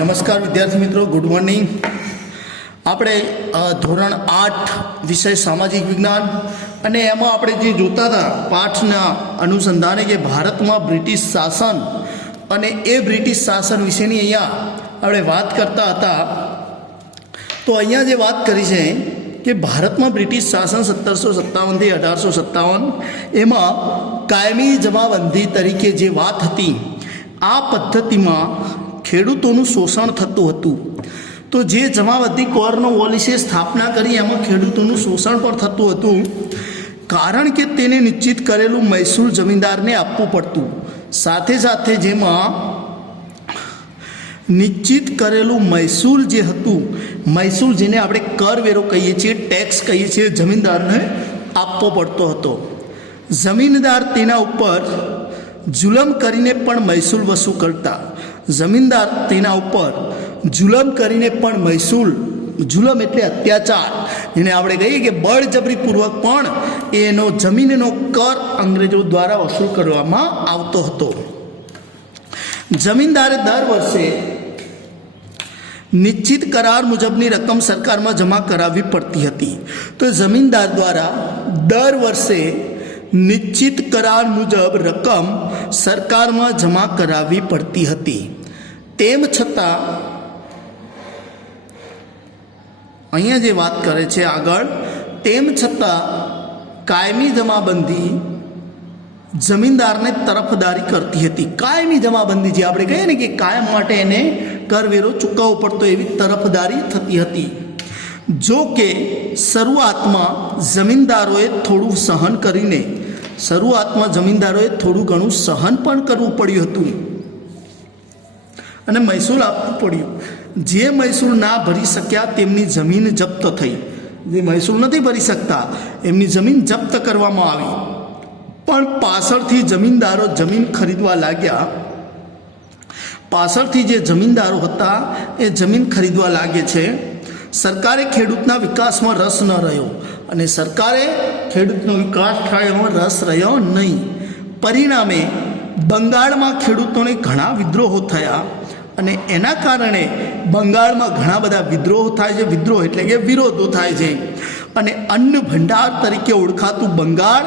નમસ્કાર વિદ્યાર્થી મિત્રો, ગુડ મોર્નિંગ. આપણે ધોરણ 8 વિષય સામાજિક વિજ્ઞાન અને એમાં આપણે જે જોતા હતા પાઠના અનુસંધાને કે ભારતમાં બ્રિટિશ શાસન અને એ બ્રિટિશ શાસન વિશેની અહીંયા આપણે વાત કરતા હતા. તો અહીંયા જે વાત કરી છે કે ભારતમાં બ્રિટિશ શાસન 1757 થી 1857 એમાં કાયમી જમાબંધી તરીકે જે વાત હતી, આ પદ્ધતિમાં ખેડૂતોનું શોષણ થતું હતું. તો જે જમાબંધી કોર્નવોલિસે સ્થાપના કરી એમાં ખેડૂતોનું શોષણ પણ થતું હતું, કારણ કે તેને નિશ્ચિત કરેલું મહેસૂલ જમીનદારને આપવું પડતું. સાથે સાથે જેમાં નિશ્ચિત કરેલું મહેસૂલ જે હતું, મહેસૂલ જેને આપણે કરવેરો કહીએ છીએ, ટેક્સ કહીએ છીએ, જમીનદારને આપવો પડતો હતો. જમીનદાર તેના ઉપર જુલમ કરીને પણ મહેસૂલ વસૂલ કરતા. જમીનદાર તેના ઉપર જુલમ કરીને પણ મહેસૂલ, જુલમ એટલે અત્યાચાર, જેને આપણે કહીએ કે બળજબરીપૂર્વક પણ એનો જમીનનો કર અંગ્રેજો દ્વારા વસૂલ કરવામાં આવતો હતો. જમીનદારે દર વર્ષે નિશ્ચિત કરાર મુજબની રકમ સરકારમાં જમા કરાવવી પડતી હતી. તો જમીનદાર દ્વારા દર વર્ષે નિશ્ચિત કરાર મુજબ રકમ સરકારમાં જમા કરાવવી પડતી હતી. તેમ છતાં અહીંયા જે વાત કરે છે આગળ, તેમ છતાં કાયમી જમાબંધી જમીનદારને તરફદારી કરતી હતી. કાયમી જમાબંધી જે આપણે કહીએ ને કે કાયમ માટે એને કરવેરો ચૂકવવો પડતો, એવી તરફદારી થતી હતી. જો કે શરૂઆતમાં જમીનદારોએ થોડું સહન કરીને, જમીનદારોએ થોડું ઘણું સહન પણ કરવું પડ્યું હતું અને મહેસૂલ આપવું પડ્યું. જે મહેસૂલ ના ભરી શક્યા તેમની જમીન જપ્ત થઈ. જે મહેસૂલ નથી ભરી શકતા એમની જમીન જપ્ત કરવામાં આવી. પણ પાછળથી જમીનદારો જમીન ખરીદવા લાગ્યા. પાછળથી જે જમીનદારો હતા એ જમીન ખરીદવા લાગે છે. સરકારે ખેડૂતના વિકાસમાં રસ ન રહ્યો અને સરકારે ખેડૂતનો વિકાસ થાય એમાં રસ રહ્યો નહીં. પરિણામે બંગાળમાં ખેડૂતોને ઘણા વિદ્રોહો થયા અને એના કારણે બંગાળમાં ઘણા બધા વિદ્રોહો થાય છે. વિદ્રોહ એટલે કે વિરોધો થાય છે અને અન્ન ભંડાર તરીકે ઓળખાતું બંગાળ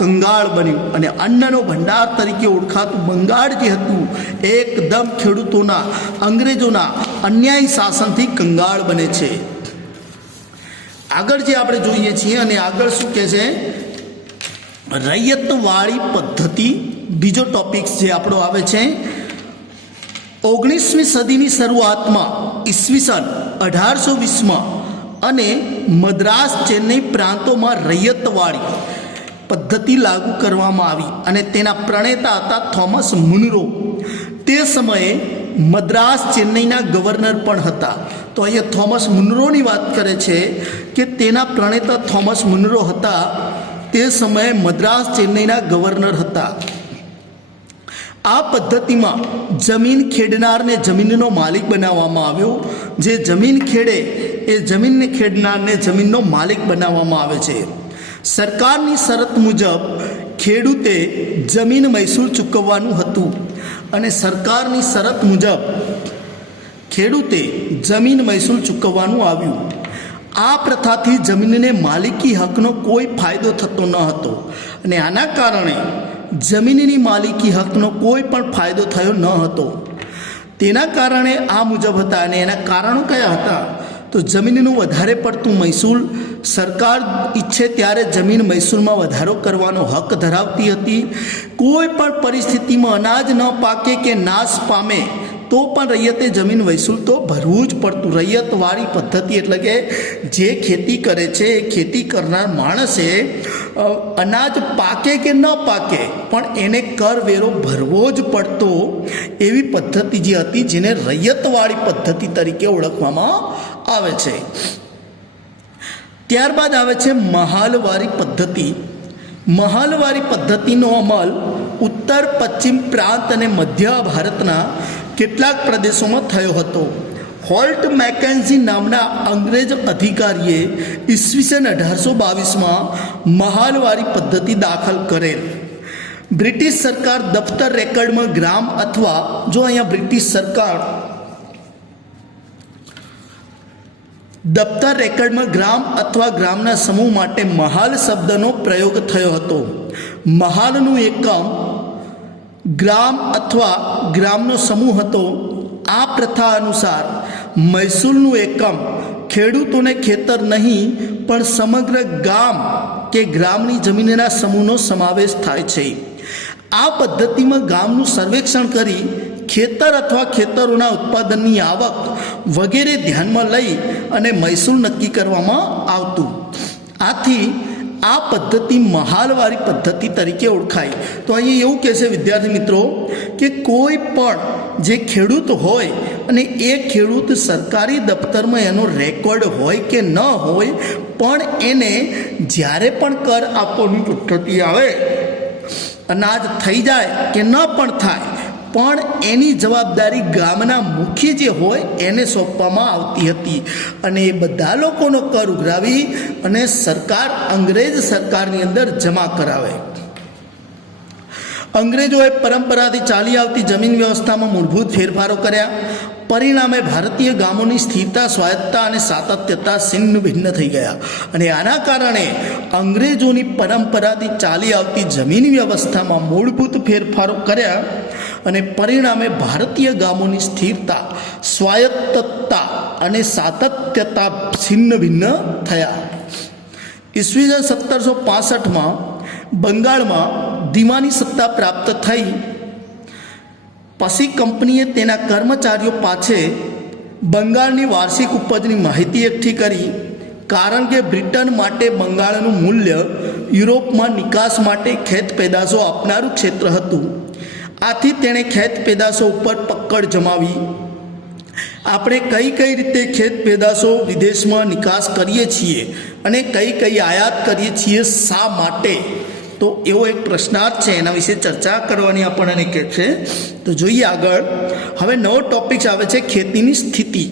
કંગાળ બન્યું. અને અન્નનો ભંડાર તરીકે ઓળખાતું બંગાળ જે હતું એકદમ ખેડૂતોના, અંગ્રેજોના અન્યાયી શાસનથી કંગાળ બને છે. આગળ જે આપણે જોઈએ છીએ અને આગળ શું કહે છે, રૈયતવાળી પદ્ધતિ બીજો ટોપિક જે આપણો આવે છે. 19મી સદીની શરૂઆતમાં ઈસવીસન 1820માં અને મદ્રાસ, ચેન્નઈ પ્રાંતોમાં રૈયતવાળી પદ્ધતિ લાગુ કરવામાં આવી અને તેના પ્રણેતા હતા થોમસ મુનરો. તે સમયે મદ્રાસ, ચેન્નઈના ગવર્નર પણ હતા. તો અહીંયા થોમસ મુનરોની વાત કરે છે કે તેના પ્રણેતા થોમસ મુનરો હતા. તે સમયે મદ્રાસ, ચેન્નઈના ગવર્નર હતા. આ પદ્ધતિમાં જમીન ખેડનારને જમીનનો માલિક બનાવવામાં આવ્યો. જે જમીન ખેડે એ જમીનને ખેડનારને જમીનનો માલિક બનાવવામાં આવે છે. સરકારની શરત મુજબ ખેડૂતે જમીન મહેસૂલ ચૂકવવાનું હતું અને સરકારની શરત મુજબ ખેડૂતે જમીન મહેસૂલ ચૂકવવાનું આવ્યું. આ પ્રથાથી જમીનને માલિકી હકનો કોઈ ફાયદો થતો ન હતો અને આના કારણે જમીનની માલિકી હકનો કોઈ પણ ફાયદો થયો ન હતો. તેના કારણે આ મુજબ હતા અને એના કારણો કયા હતા? તો જમીનનું વધારે પડતું મહેસૂલ, સરકાર ઈચ્છે ત્યારે જમીન મહેસૂલમાં વધારો કરવાનો હક ધરાવતી હતી. કોઈ પણ પરિસ્થિતિમાં અનાજ ન પાકે કે નાશ પામે તો પણ રૈયતે જમીન મહેસૂલ તો ભરવું જ પડતું. રૈયતવાળી પદ્ધતિ એટલે કે જે ખેતી કરે છે એ ખેતી કરનાર માણસે અનાજ પાકે કે ન પાકે પણ એને કરવેરો ભરવો જ પડતો. એવી પદ્ધતિ જે હતી જેને રૈયતવાળી પદ્ધતિ તરીકે ઓળખવામાં આવે છે. ત્યારબાદ આવે છે મહાલવારી પદ્ધતિ. મહાલવારી પદ્ધતિનો અમલ ઉત્તર, પશ્ચિમ પ્રાંત અને મધ્ય ભારતના કેટલાક પ્રદેશોમાં થયો હતો. હોલ્ટ મેકેન્ઝી નામના અંગ્રેજ અધિકારીએ ઈસવીસન 1822માં મહાલવારી પદ્ધતિ દાખલ કરેલ. બ્રિટિશ સરકાર દફતર રેકર્ડમાં ગ્રામ અથવા જો અહીંયા બ્રિટિશ સરકાર દફતર રેકર્ડમાં ગ્રામ અથવા ગ્રામના સમૂહ માટે મહાલ શબ્દનો પ્રયોગ થયો હતો. મહાલનું એકમ ગ્રામ અથવા ગ્રામનો સમૂહ હતો. આ પ્રથા અનુસાર મહેસૂલનું એકમ ખેડૂતોને ખેતર નહીં પણ સમગ્ર ગામ કે ગ્રામની જમીનના સમૂહનો સમાવેશ થાય છે. આ પદ્ધતિમાં ગામનું સર્વેક્ષણ કરી ખેતર અથવા ખેતરોના ઉત્પાદનની આવક વગેરે ધ્યાનમાં લઈ અને મહેસૂલ નક્કી કરવામાં આવતું. આથી આ પદ્ધતિ મહાલવાળી પદ્ધતિ તરીકે ઓળખાય. તો અહીં એવું કહે છે વિદ્યાર્થી મિત્રો કે કોઈ પણ જે ખેડૂત હોય અને એ ખેડૂત સરકારી દફતરમાં એનો રેકોર્ડ હોય કે ન હોય, પણ એને જ્યારે પણ કર આપવાની પદ્ધતિ આવે, અનાજ થઈ જાય કે ન પણ થાય, પણ એની જવાબદારી ગામના મુખી જે હોય એને સોંપવામાં આવતી હતી. અને એ બધા લોકોનો કર ઉઘરાવી અને સરકાર અંગ્રેજ સરકારની અંદર જમા કરાવે. અંગ્રેજોએ પરંપરાથી ચાલી આવતી જમીન વ્યવસ્થામાં મૂળભૂત ફેરફારો કર્યા. પરિણામે ભારતીય ગામોની સ્થિરતા, સ્વાયત્તતા અને સાતત્યતા છિન્ન ભિન્ન થઈ ગયા. અને આના કારણે અંગ્રેજોની પરંપરાથી ચાલી આવતી જમીન વ્યવસ્થામાં મૂળભૂત ફેરફારો કર્યા અને પરિણામે ભારતીય ગામોની સ્થિરતા, સ્વાયત્તતા અને સાતત્યતા છિન્ન ભિન્ન થયા. ઈસવીસન 1765માં બંગાળમાં દિવાની સત્તા પ્રાપ્ત થઈ. પછી કંપનીએ તેના કર્મચારીઓ પાસે બંગાળની વાર્ષિક ઉપજની માહિતી એકઠી કરી. કારણ કે બ્રિટન માટે બંગાળનું મૂલ્ય યુરોપમાં નિકાસ માટે ખેત પેદાશો આપનારું ક્ષેત્ર હતું. આથી તેણે ખેત પેદાશો ઉપર પકડ જમાવી. આપણે કઈ કઈ રીતે ખેત પેદાશો વિદેશમાં નિકાસ કરીએ છીએ અને કઈ કઈ આયાત કરીએ છીએ, શા માટે, તો એવો એક પ્રશ્નાર્થ છે, એના વિશે ચર્ચા કરવાની આપણને કહે છે. તો જોઈએ આગળ. હવે નવો ટોપિક આવે છે ખેતીની સ્થિતિ.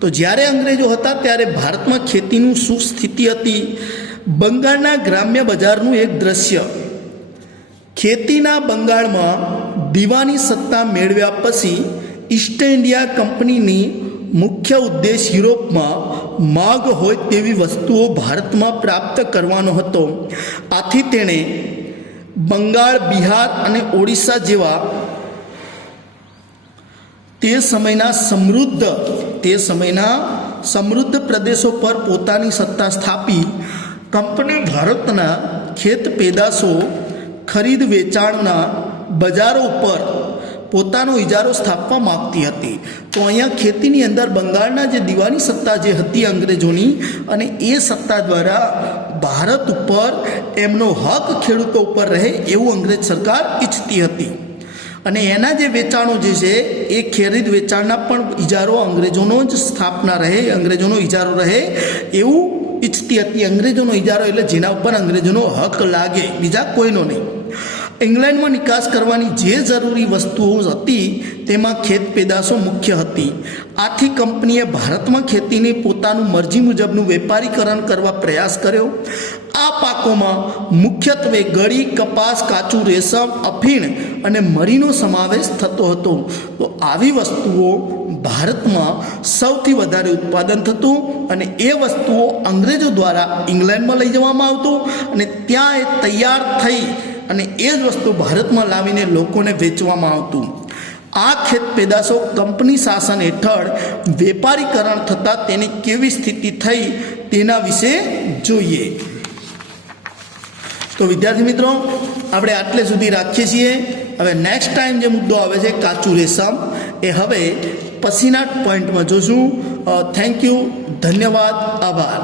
તો જ્યારે અંગ્રેજો હતા ત્યારે ભારતમાં ખેતીનું શું સ્થિતિ હતી? બંગાળના ગ્રામ્ય બજારનું એક દ્રશ્ય. ખેતીના બંગાળમાં દિવાની સત્તા મેળવ્યા પછી ઈસ્ટ ઇન્ડિયા કંપનીની મુખ્ય ઉદ્દેશ યુરોપમાં માંગ હોય તેવી વસ્તુઓ ભારતમાં પ્રાપ્ત કરવાનો હતો. આથી તેણે બંગાળ, બિહાર અને ઓડિશા જેવા તે સમયના સમૃદ્ધ પ્રદેશો પર પોતાની સત્તા સ્થાપી. કંપની ભારતના ખેત પેદાશો ખરીદ વેચાણના બજારો ઉપર પોતાનો ઇજારો સ્થાપવા માગતી હતી. તો અહીંયા ખેતીની અંદર બંગાળના જે દિવાની સત્તા જે હતી અંગ્રેજોની, અને એ સત્તા દ્વારા ભારત ઉપર એમનો હક ખેડૂતો ઉપર રહે એવું અંગ્રેજ સરકાર ઈચ્છતી હતી. અને એના જે વેચાણો જે છે એ ખરીદ વેચાણના પણ ઇજારો અંગ્રેજોનો જ સ્થાપના રહે, અંગ્રેજોનો ઇજારો રહે એવું ઈચ્છતી હતી. અંગ્રેજોનો ઇજારો એટલે જેના ઉપર અંગ્રેજોનો હક લાગે, બીજા કોઈનો નહીં. ઇંગ્લેન્ડમાં નિકાસ કરવાની જે જરૂરી વસ્તુઓ હતી તેમાં ખેત પેદાશો મુખ્ય હતી. આથી કંપનીએ ભારતમાં ખેતીની પોતાનું મરજી મુજબનું વેપારીકરણ કરવા પ્રયાસ કર્યો. આ પાકોમાં મુખ્યત્વે ગળી, કપાસ, કાચું રેશમ, અફીણ અને મરીનો સમાવેશ થતો હતો. તો આવી વસ્તુઓ ભારતમાં સૌથી વધારે ઉત્પાદન થતું અને એ વસ્તુઓ અંગ્રેજો દ્વારા ઇંગ્લેન્ડમાં લઈ જવામાં આવતું અને ત્યાં એ તૈયાર થઈ અને એ જ વસ્તુ ભારતમાં લાવીને લોકોને વેચવામાં આવતું. આ ખેત પેદાશો કંપની શાસન હેઠળ વેપારીકરણ થતાં તેની કેવી સ્થિતિ થઈ તેના વિશે જોઈએ. તો વિદ્યાર્થી મિત્રો, આપણે આટલે સુધી રાખીએ છીએ. હવે નેક્સ્ટ ટાઈમ જે મુદ્દો આવે છે કાચું રેશમ, એ હવે પછીના પોઈન્ટમાં જોશું. થેન્ક યુ, ધન્યવાદ, આભાર.